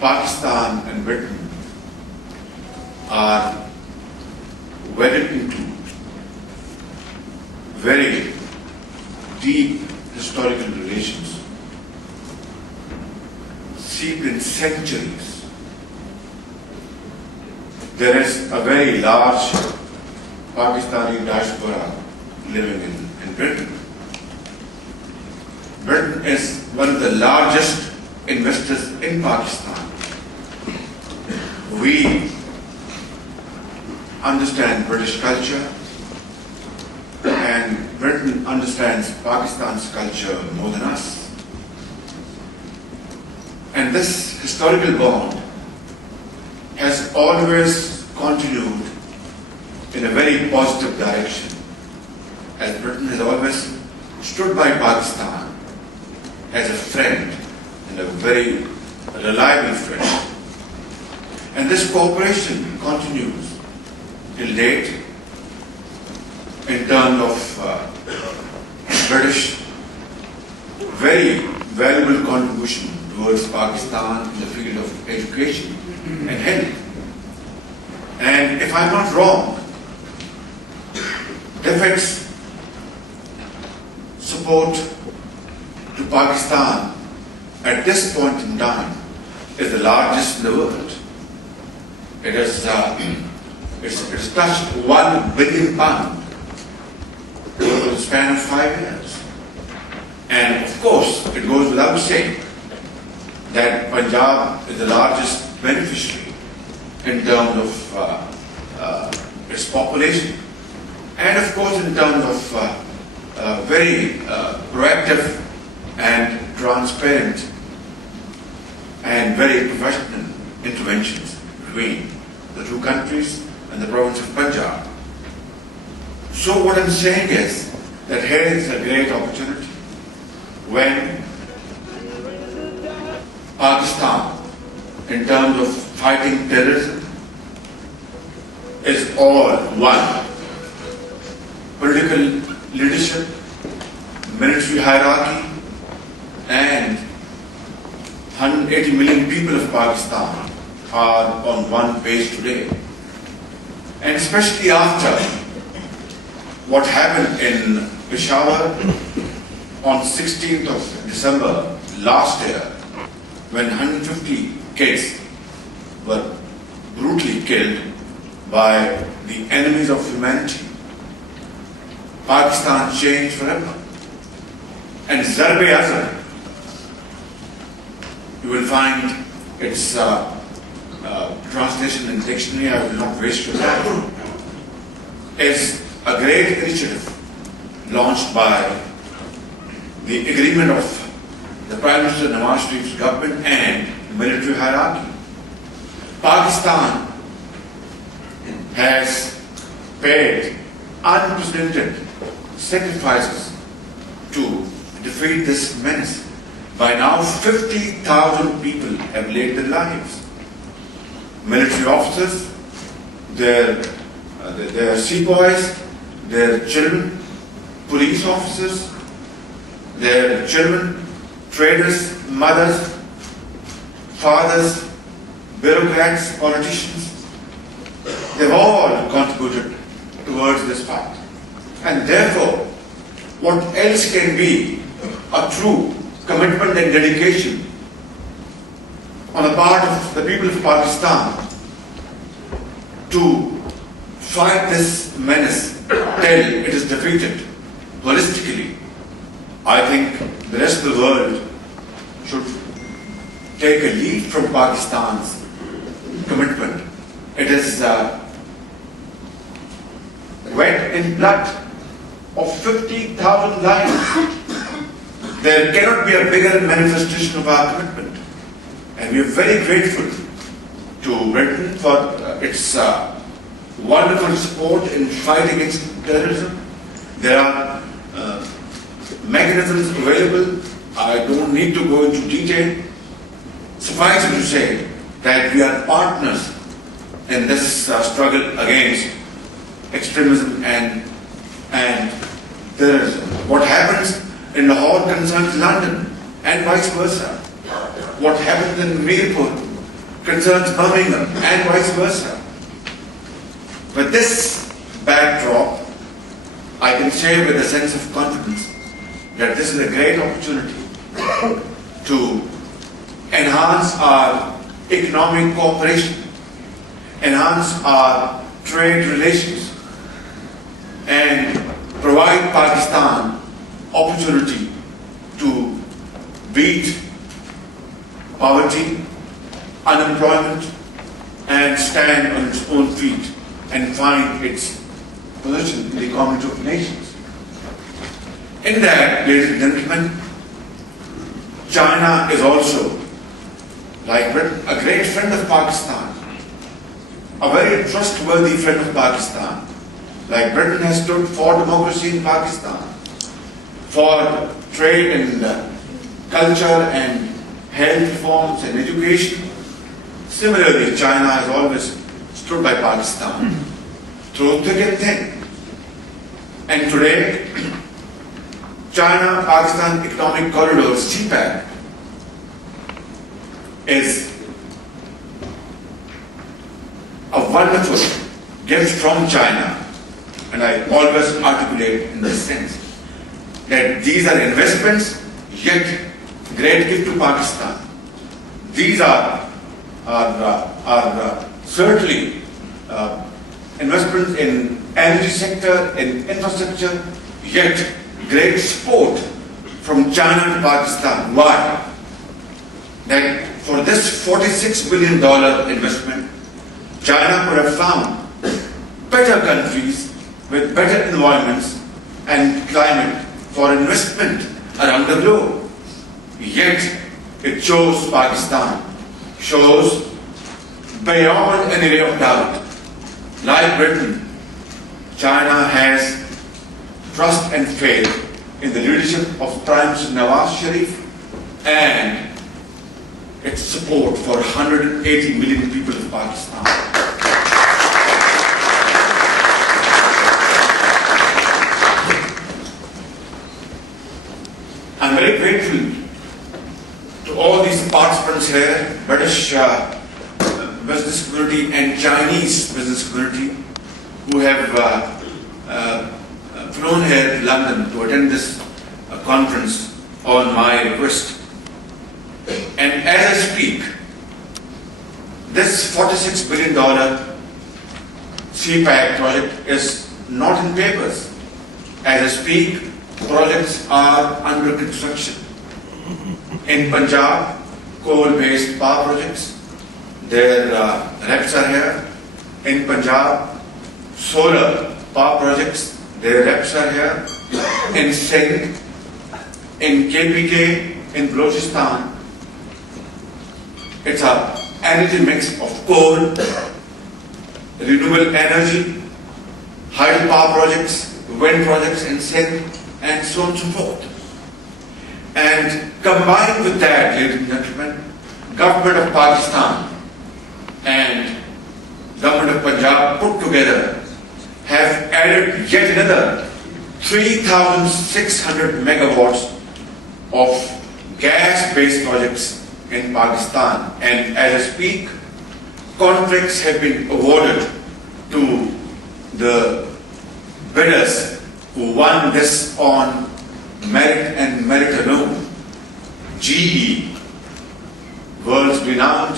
Pakistan and Britain are wedded into very deep historical relations, steeped in centuries. There is a very large Pakistani diaspora living in Britain. Britain is one of the largest investors in Pakistan. We understand British culture, and Britain understands Pakistan's culture more than us. And this historical bond has always continued in a very positive direction, as Britain has always stood by Pakistan as a friend and a very reliable friend. And this cooperation continues till date in terms of British very valuable contribution towards Pakistan in the field of education and health. And if I'm not wrong, DFID's support to Pakistan at this point in time is the largest in the world. It has it's touched £1 billion over the span of 5 years. And of course, it goes without saying that Punjab is the largest beneficiary in terms of its population, and of course in terms of very proactive and transparent and very professional interventions between the two countries and the province of Punjab. So what I'm saying is that here is a great opportunity when Pakistan, in terms of fighting terrorism, is all one. Political leadership, military hierarchy, and 180 million people of Pakistan are on one page today. And especially after what happened in Peshawar on 16th of December last year, when 150 kids were brutally killed by the enemies of humanity, Pakistan changed forever. And Zarb-e-Azam, you will find its translation in dictionary, I will not waste your time, is a great initiative launched by the agreement of the Prime Minister Nawaz Sharif's government and the military hierarchy. Pakistan has paid unprecedented sacrifices to defeat this menace. By now, 50,000 people have laid their lives. Military officers, their sepoys, their children, police officers, their children, traders, mothers, fathers, bureaucrats, politicians, they've all contributed towards this fight. And therefore, what else can be a true commitment and dedication on the part of the people of Pakistan to fight this menace till it is defeated holistically. I think the rest of the world should take a lead from Pakistan's commitment. It is wet in blood of 50,000 lives. There cannot be a bigger manifestation of our commitment. And we are very grateful to Britain for its wonderful support in fighting against terrorism. There are mechanisms available. I don't need to go into detail. Suffice it to say that we are partners in this struggle against extremism and terrorism. What happens in Lahore concerns London and vice versa. What happens in Mirpur concerns Birmingham and vice versa. With this backdrop, I can say with a sense of confidence that this is a great opportunity to enhance our economic cooperation, enhance our trade relations, and provide Pakistan opportunity to beat poverty, unemployment, and stand on its own feet and find its position in the community of nations. In that, ladies and gentlemen, China is also, like Britain, a great friend of Pakistan, a very trustworthy friend of Pakistan. Like Britain has stood for democracy in Pakistan, for trade and culture and health reforms and education. Similarly, China has always stood by Pakistan through thick and thin. And today, China-Pakistan Economic Corridor, CPEC, is a wonderful gift from China. And I always articulate in this sense that these are investments, yet great gift to Pakistan. These are certainly investments in energy sector, in infrastructure, yet great support from China to Pakistan. Why? That for this $46 billion investment, China could have found better countries with better environments and climate for investment around the globe. Yet it chose Pakistan, shows beyond any ray of doubt. Like Britain, China has trust and faith in the leadership of Prime Minister Shahbaz Sharif and its support for 180 million people of Pakistan. I'm very grateful to all these participants here, British business community and Chinese business community, who have flown here to London to attend this conference on my request. And as I speak, this $46 billion CPEC project is not in papers. As I speak, projects are under construction. In Punjab, coal-based power projects, their reps are here. In Punjab, solar power projects, their reps are here. In Sindh, in KPK, in Balochistan, it's an energy mix of coal, renewable energy, hydropower projects, wind projects in Sindh, and so on and so forth. And combined with that, ladies and gentlemen, government of Pakistan and government of Punjab put together have added yet another 3,600 megawatts of gas-based projects in Pakistan. And as I speak, contracts have been awarded to the bidders who won this on merit and merit alone. GE, world's renowned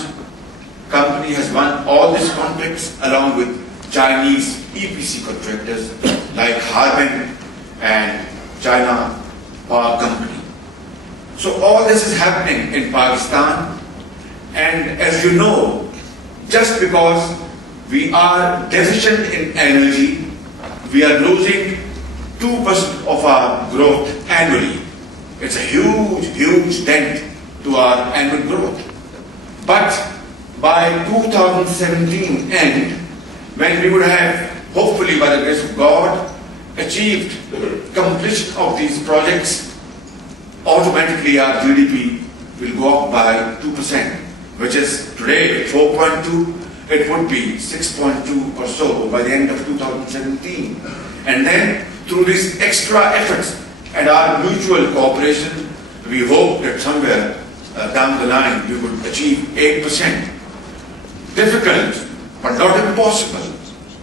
company, has won all these contracts along with Chinese EPC contractors like Harbin and China Power Company. So all this is happening in Pakistan, and as you know, just because we are deficient in energy, we are losing 2% of our growth annually. It's a huge, huge dent to our annual growth. But by 2017 end, when we would have, hopefully by the grace of God, achieved completion of these projects, automatically our GDP will go up by 2%, which is today 4.2, it would be 6.2 or so by the end of 2017. And then through these extra efforts and our mutual cooperation, we hope that somewhere down the line we would achieve 8%. difficult, but not impossible.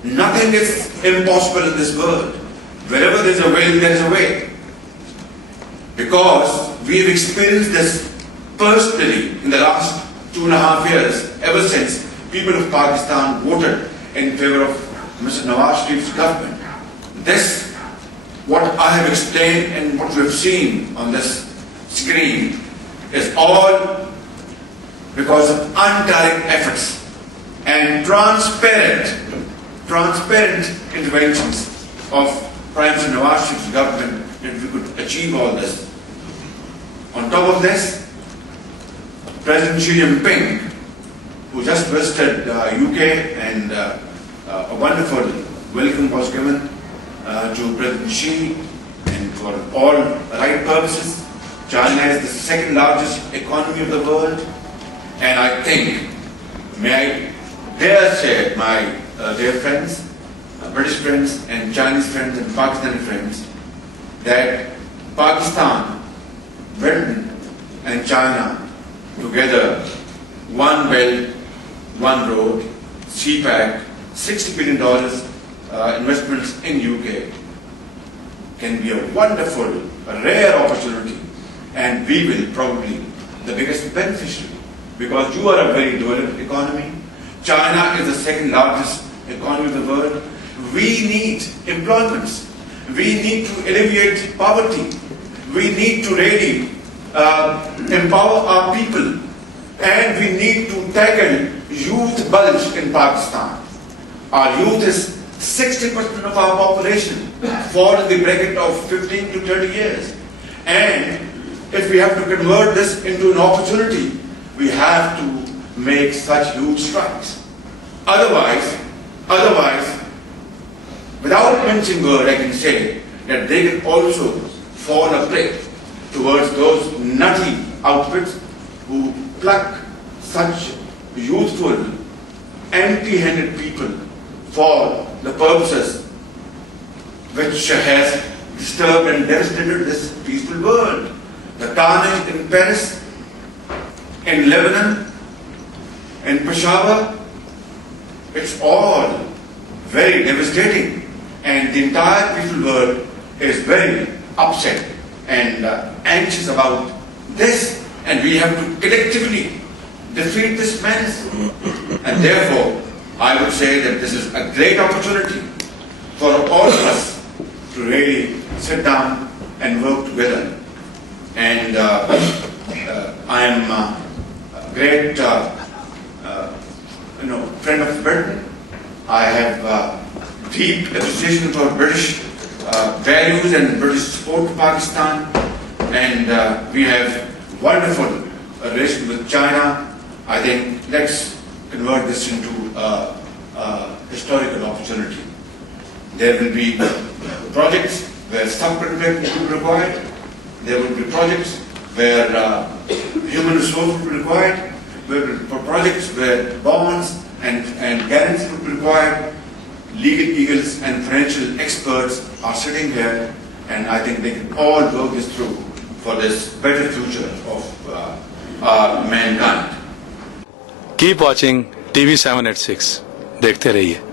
Nothing is impossible in this world. Wherever there is a will, there is a way. Because we have experienced this personally in the last 2.5 years, ever since people of Pakistan voted in favor of Mr. Nawaz Sharif's government. This, what I have explained and what you have seen on this screen, is all because of untiring efforts and transparent interventions of Prime Minister Nawaz Sharif's government that we could achieve all this. On top of this, President Xi Jinping, who just visited UK, and a wonderful welcome was given to President Xi, and for all right purposes. China is the second largest economy of the world, and I think, may I dare say, my dear friends, British friends and Chinese friends and Pakistani friends, that Pakistan, Britain and China together, one belt, one road, CPAC, $60 billion investments in UK, can be a wonderful, a rare opportunity, and we will probably the biggest beneficiary, because you are a very developed economy. China is the second largest economy of the world. We need employments. We need to alleviate poverty. We need to really empower our people, and we need to tackle youth bulge in Pakistan. Our youth is 60% of our population, fall in the bracket of 15 to 30 years. And if we have to convert this into an opportunity, we have to make such huge strides. Otherwise, without mincing word, I can say that they can also fall a prey towards those nutty outfits who pluck such youthful, empty-handed people for the purposes which has disturbed and devastated this peaceful world. The carnage in Paris, in Lebanon, in Peshawar, it's all very devastating, and the entire peaceful world is very upset and anxious about this, and we have to collectively defeat this menace. And therefore, I would say that this is a great opportunity for all of us to really sit down and work together. And I am a great friend of Britain. I have deep appreciation for British values and British support to Pakistan, and we have wonderful relation with China. I think let's convert this into a historical opportunity. There will be projects where stock manufacturing will be required. There will be projects where human resources will be required. For projects where bonds and guarantees will be required. Legal eagles and financial experts are sitting here, and I think they can all work this through for this better future of mankind. Keep watching TV 7 at 6. देखते रहिए.